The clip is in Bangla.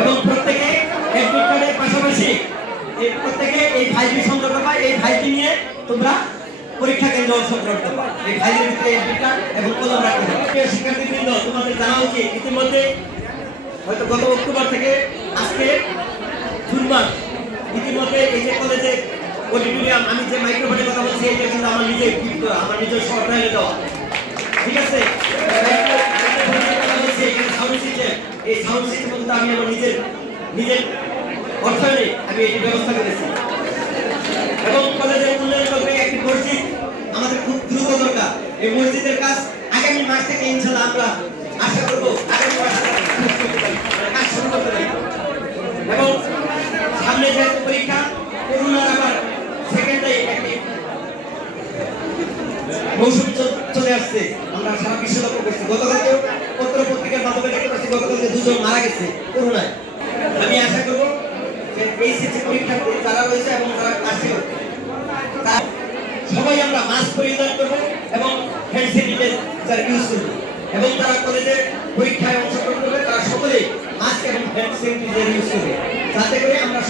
এবং প্রত্যেকে অ্যাডমিট কার্ডের পাশাপাশি প্রত্যেকে এই ফাইলটি সংগ্রহ করবা। এই ফাইলটি নিয়ে তোমরা পরীক্ষা কেন্দ্রে অংশগ্রহণ করতে পারো। এই ফাইলের ভিতরে অ্যাডমিট কার্ড এবং কলম রাখতে হবে। শিক্ষার্থীবৃন্দ, তোমাদের জানা উচিত ইতিমধ্যে হয়তো গত অক্টোবর থেকে আজকে জুন মাস, ইতিমধ্যে এই যে কলেজে অডিটোরিয়াম, আমি যে মাইক্রোফোনে কথা বলছি এটা কিন্তু আমার নিজের গিফট করা, আমার নিজের সরকারে দেওয়া, ঠিক আছে? এই সাউন্ড সিস্টেম কিন্তু আমি আমার নিজের অর্থায়নে আমি এটি ব্যবস্থা করেছি। এবং কলেজের উন্নয়ন করবে একটি মসজিদ আমাদের খুব দ্রুত দরকার। এই মসজিদের কাজ আগামী মাস থেকে ইনশাআল্লাহ আমরা আশা করব আগামী মাসে কাজ শুরু করতে পারি। এবং সামনে যে পরীক্ষা করোনার আবার সেকেন্ডে একটি মৌসুম চলে আসছে, আমরা সারা বিশ্ব লক্ষ্য করছি। গতকালকে পত্র পত্রিকার মাধ্যমে দেখতে পাচ্ছি গতকালকে 2 জন মারা গেছে করোনায়। আমি আশা করব যে এইচএসসি পরীক্ষার্থী যারা রয়েছে এবং যারা আসছে সবাই আমরা মাস্ক পরিধান করব এবং হ্যান্ড স্যানিটাইজার ইউজ করব। এবং যারা কলেজের পরীক্ষায় অংশগ্রহণ করবে তারা সকলেই মাস্ক এবং হ্যান্ড স্যানিটাইজার ইউজ করবে, যাতে করে আমরা